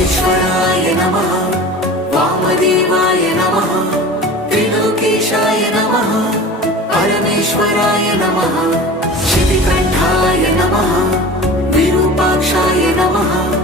महेश्वराय नमः, वामदेवाय नमः, त्रिलोकेशाय नमः, परमेश्वराय नमः, शितिकण्ठाय नमः, विरूपाक्षाय नमः।